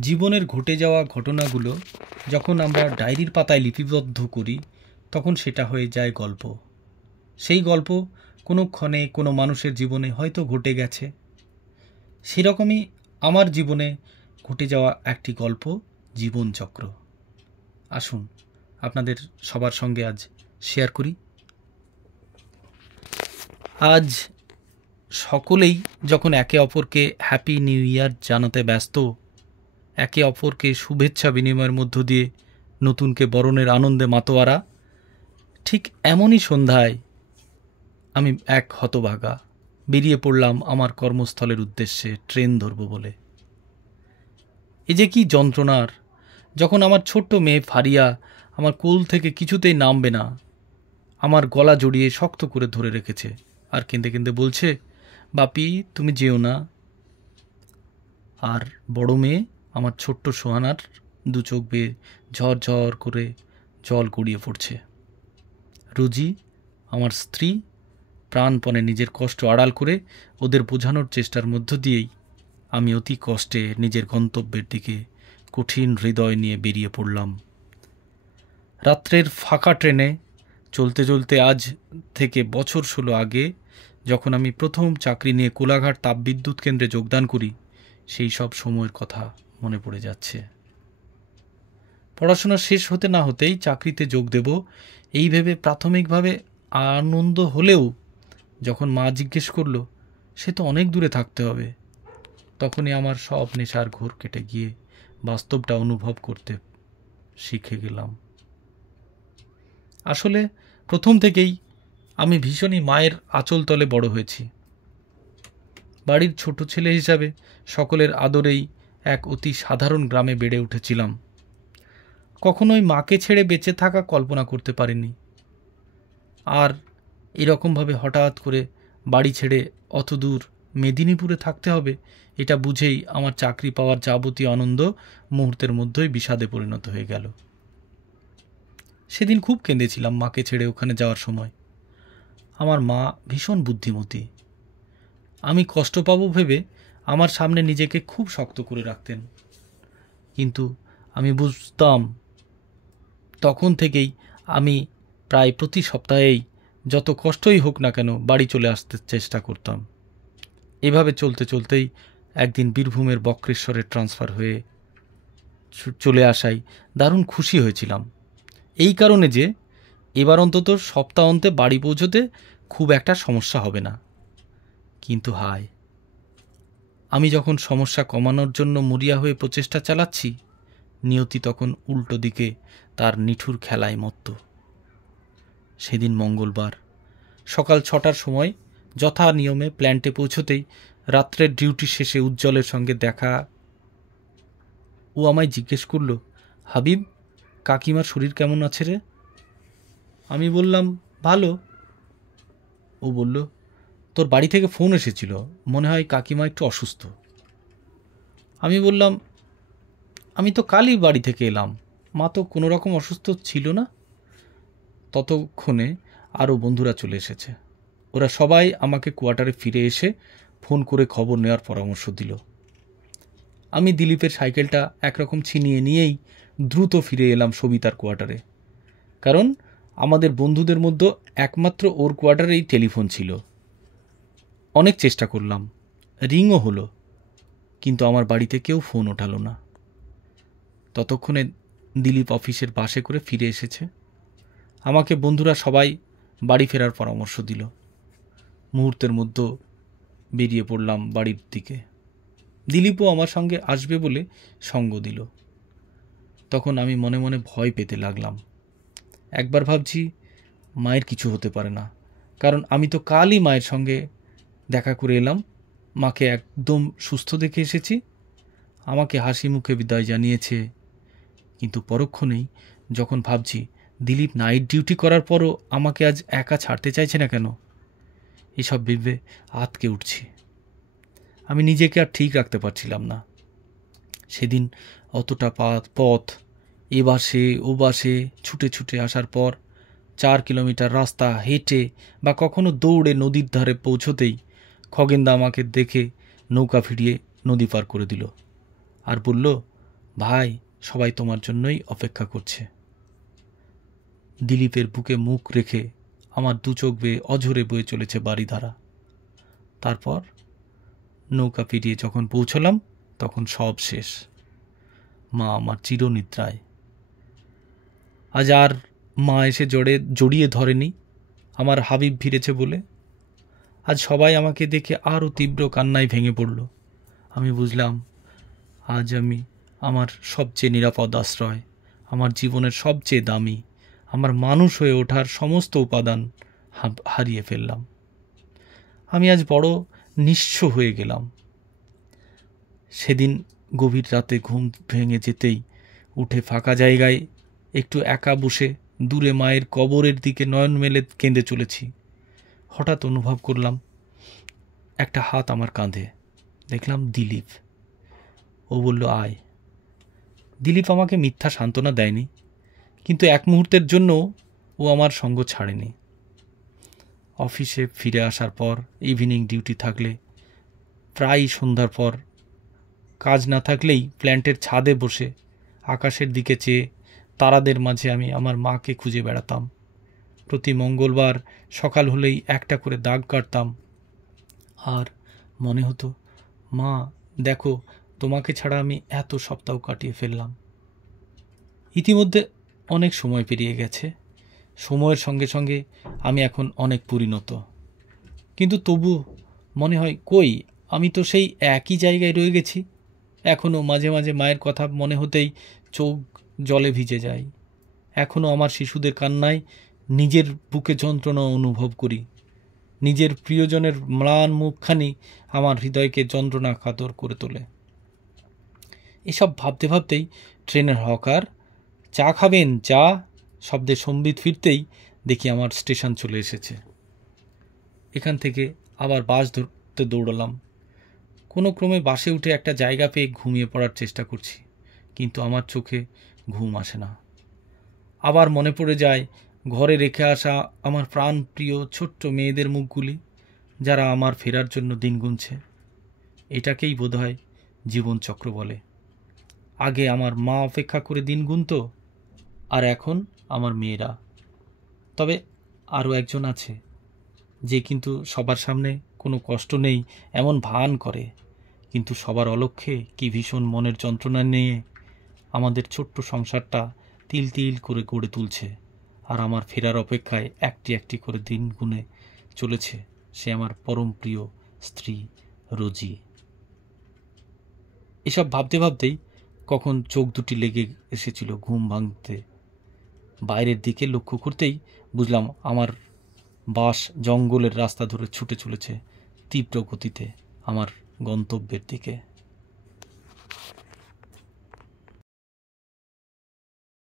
জীবনের ঘটে যাওয়া ঘটনাগুলো যখন আমরা ডায়েরির পাতায় লিপিবদ্ধ করি তখন সেটা হয়ে যায় গল্প। সেই গল্প কোনোক্ষণে কোনো মানুষের জীবনে হয়তো ঘটে গেছে। সেরকমই আমার জীবনে ঘটে যাওয়া একটি গল্প, জীবনচক্র। আসুন আপনাদের সবার সঙ্গে আজ শেয়ার করি। আজ সকলেই যখন একে অপরকে হ্যাপি নিউ ইয়ার জানাতে ব্যস্ত, একে অপরকে শুভেচ্ছা বিনিময়ের মধ্য দিয়ে নতুনকে বরণের আনন্দে মাতোয়ারা, ঠিক এমনই সন্ধ্যায় আমি এক হতভাগা বেরিয়ে পড়লাম আমার কর্মস্থলের উদ্দেশ্যে ট্রেন ধরব বলে। এ যে কি যন্ত্রণার, যখন আমার ছোট্ট মেয়ে ফারিয়া আমার কোল থেকে কিছুতেই নামবে না, আমার গলা জড়িয়ে শক্ত করে ধরে রেখেছে আর কেঁদে কেঁদে বলছে, বাপি তুমি যেও না। আর বড় মেয়ে আমার ছোট্ট সোহানার দু চোখ বেয়ে ঝরঝর করে জল গড়িয়ে পড়ছে। রুজি আমার স্ত্রী প্রাণপণে নিজের কষ্ট আড়াল করে ওদের বোঝানোর চেষ্টার মধ্য দিয়েই আমি অতি কষ্টে নিজের গন্তব্যের দিকে কঠিন হৃদয় নিয়ে বেরিয়ে পড়লাম। রাত্রের ফাঁকা ট্রেনে চলতে চলতে আজ থেকে বছর 16 আগে যখন আমি প্রথম চাকরি নিয়ে কোলাঘাট তাপবিদ্যুৎ কেন্দ্রে যোগদান করি, সেই সব সময়ের কথা মনে পড়ে যাচ্ছে। পড়াশোনা শেষ হতে না হতেই চাকরিতে যোগ দেব এই ভেবে প্রাথমিকভাবে আনন্দ হলেও যখন মা জিজ্ঞেস করলো সে তো অনেক দূরে থাকতে হবে, তখনই আমার সব নেশার ঘোর কেটে গিয়ে বাস্তবটা অনুভব করতে শিখে গেলাম। আসলে প্রথম থেকেই আমি ভীষণই মায়ের আঁচল তলে বড় হয়েছি। বাড়ির ছোট ছেলে হিসাবে সকলের আদরেই এক অতি সাধারণ গ্রামে বেড়ে উঠেছিলাম। কখনোই মাকে ছেড়ে বেঁচে থাকা কল্পনা করতে পারিনি। আর এরকমভাবে হঠাৎ করে বাড়ি ছেড়ে অত দূর মেদিনীপুরে থাকতে হবে, এটা বুঝেই আমার চাকরি পাওয়ার যাবতীয় আনন্দ মুহূর্তের মধ্যেই বিষাদে পরিণত হয়ে গেল। সেদিন খুব কেঁদেছিলাম মাকে ছেড়ে ওখানে যাওয়ার সময়। আমার মা ভীষণ বুদ্ধিমতী। আমি কষ্ট পাবো ভেবে আমার সামনে নিজেকে খুব শক্ত করে রাখতেন, কিন্তু আমি বুঝতাম তখন থেকেই আমি প্রায় প্রতি সপ্তাহেই যত কষ্টই হোক না কেন বাড়ি চলে আসতে চেষ্টা করতাম। এভাবে চলতে চলতেই একদিন বীরভূমের বক্রেশ্বরে ট্রান্সফার হয়ে চলে আসায় দারুণ খুশি হয়েছিলাম, এই কারণে যে এবার অন্তত সপ্তাহান্তে বাড়ি পৌঁছতে খুব একটা সমস্যা হবে না। কিন্তু হায়, আমি যখন সমস্যা কমানোর জন্য মরিয়া হয়ে প্রচেষ্টা চালাচ্ছি, নিয়তি তখন উল্টো দিকে তার নিঠুর খেলায় মত্ত। সেদিন মঙ্গলবার সকাল 6টার সময় যথা নিয়মে প্ল্যান্টে পৌঁছতেই রাত্রের ডিউটি শেষে উজ্জ্বলের সঙ্গে দেখা। ও আমায় জিজ্ঞেস করল, হাবিব কাকিমার শরীর কেমন আছে রে? আমি বললাম, ভালো। ও বলল, তোর বাড়ি থেকে ফোন এসেছিল, মনে হয় কাকিমা একটু অসুস্থ। আমি বললাম, আমি তো কালই বাড়ি থেকে এলাম, মা তো কোনো রকম অসুস্থ ছিল না। ততক্ষণে আরও বন্ধুরা চলে এসেছে। ওরা সবাই আমাকে কোয়ার্টারে ফিরে এসে ফোন করে খবর নেওয়ার পরামর্শ দিল। আমি দিলীপের সাইকেলটা একরকম ছিনিয়ে নিয়েই দ্রুত ফিরে এলাম সবিতার কোয়ার্টারে, কারণ আমাদের বন্ধুদের মধ্যে একমাত্র ওর কোয়ার্টারেই টেলিফোন ছিল। অনেক চেষ্টা করলাম, রিংও হলো, কিন্তু আমার বাড়িতে কেউ ফোন ওঠালো না। ততক্ষণে দিলীপ অফিসের বাসে করে ফিরে এসেছে। আমাকে বন্ধুরা সবাই বাড়ি ফেরার পরামর্শ দিল। মুহূর্তের মধ্যে বেরিয়ে পড়লাম বাড়ির দিকে। দিলীপও আমার সঙ্গে আসবে বলে সঙ্গ দিল। তখন আমি মনে মনে ভয় পেতে লাগলাম। একবার ভাবছি মায়ের কিছু হতে পারে না, কারণ আমি তো কালই মায়ের সঙ্গে দেখা করে এলাম, মাকে একদম সুস্থ দেখে এসেছি, আমাকে হাসি মুখে বিদায় জানিয়েছে। কিন্তু পরক্ষণেই যখন ভাবছি দিলীপ নাইট ডিউটি করার পরও আমাকে আজ একা ছাড়তে চাইছে না কেন, এসব ভেবে আঁতকে উঠছি। আমি নিজেকে আর ঠিক রাখতে পারছিলাম না। সেদিন অতটা পথ এ বাসে ও বাসে ছুটে ছুটে আসার পর 4 কিলোমিটার রাস্তা হেঁটে বা কখনো দৌড়ে নদীর ধারে পৌঁছতেই খগেনদা আমাকে দেখে নৌকা ফিরিয়ে নদী পার করে দিল আর বলল, ভাই, সবাই তোমার জন্যই অপেক্ষা করছে। দিলীপের বুকে মুখ রেখে আমার দু চোখ বেয়ে অঝরে বয়ে চলেছে বারিধারা। তারপর নৌকা পেরিয়ে যখন পৌঁছলাম তখন সব শেষ। মা আমার চিরনিদ্রায়। আজ আর মা এসে জড়িয়ে ধরেনি আমার হাবিব ফিরেছে বলে। আজ সবাই আমাকে দেখে আরও তীব্র কান্নায় ভেঙে পড়ল। আমি বুঝলাম আজ আমি আমার সবচেয়ে নিরাপদ আশ্রয়, আমার জীবনের সবচেয়ে দামি, আমার মানুষ হয়ে ওঠার সমস্ত উপাদান হারিয়ে ফেললাম। আমি আজ বড় নিঃস্ব হয়ে গেলাম। সেদিন গভীর রাতে ঘুম ভেঙে যেতেই উঠে ফাঁকা জায়গায় একটু একা বসে দূরে মায়ের কবরের দিকে নয়ন মেলে কেঁদে চলেছি। হঠাৎ অনুভব করলাম একটা হাত আমার কাঁধে। দেখলাম দিলীপ। ও বলল, আয়। দিলীপ আমাকে মিথ্যা সান্ত্বনা দেয়নি, কিন্তু এক মুহূর্তের জন্য ও আমার সঙ্গ ছাড়েনি। অফিসে ফিরে আসার পর, ইভিনিং ডিউটি থাকলে, প্রায় সন্ধ্যার পর, কাজ না থাকলেই প্ল্যান্টের ছাদে বসে আকাশের দিকে চেয়ে তারাদের মাঝে আমি আমার মাকে খুঁজে বেড়াতাম। প্রতি মঙ্গলবার সকাল হলেই একটা করে দাগ কাটতাম, আর মনে হতো, মা দেখো, তোমাকে ছাড়া আমি এত সপ্তাহ কাটিয়ে ফেললাম। ইতিমধ্যে অনেক সময় পেরিয়ে গেছে। সময়ের সঙ্গে সঙ্গে আমি এখন অনেক পরিণত, কিন্তু তবু মনে হয় কই, আমি তো সেই একই জায়গায় রয়ে গেছি। এখনও মাঝে মাঝে মায়ের কথা মনে হতেই চোখ জলে ভিজে যায়। এখনও আমার শিশুদের কান্নায় নিজের বুকে যন্ত্রণা অনুভব করি। নিজের প্রিয়জনের ম্লান মুখখানি আমার হৃদয়কে যন্ত্রণা কাতর করে তোলে। এসব ভাবতে ভাবতেই ট্রেনের হকার চা খাবেন চা শব্দে সম্বিত ফিরতেই দেখি আমার স্টেশন চলে এসেছে। এখান থেকে আবার বাস ধরতে দৌড়লাম। কোনো ক্রমে বাসে উঠে একটা জায়গা পেয়ে ঘুমিয়ে পড়ার চেষ্টা করছি, কিন্তু আমার চোখে ঘুম আসে না। আবার মনে পড়ে যায় ঘরে রেখে আসা আমার প্রাণপ্রিয় ছোট্ট মেয়েদের মুখগুলি, যারা আমার ফেরার জন্য দিন গুনছে। এটাকেই বোধহয় জীবনচক্র বলে। আগে আমার মা অপেক্ষা করে দিন গুনত, আর এখন আমার মেয়েরা। তবে আরও একজন আছে, যে কিন্তু সবার সামনে কোনো কষ্ট নেই এমন ভান করে, কিন্তু সবার অলক্ষ্যে কি ভীষণ মনের যন্ত্রণা নিয়ে আমাদের ছোট্ট সংসারটা তিল তিল করে গড়ে তুলছে। আর আমার ফেরার অপেক্ষায় একটি একটি করে দিন গুনে চলেছে সে আমার পরম প্রিয় স্ত্রী রোজি। এসব ভাবতে ভাবতেই কখন চোখ দুটি লেগে এসেছিল ঘুম ভাঙতে। বাইরের দিকে লক্ষ্য করতেই বুঝলাম আমার বাস জঙ্গলের রাস্তা ধরে ছুটে চলেছে তীব্র গতিতে আমার গন্তব্যের দিকে।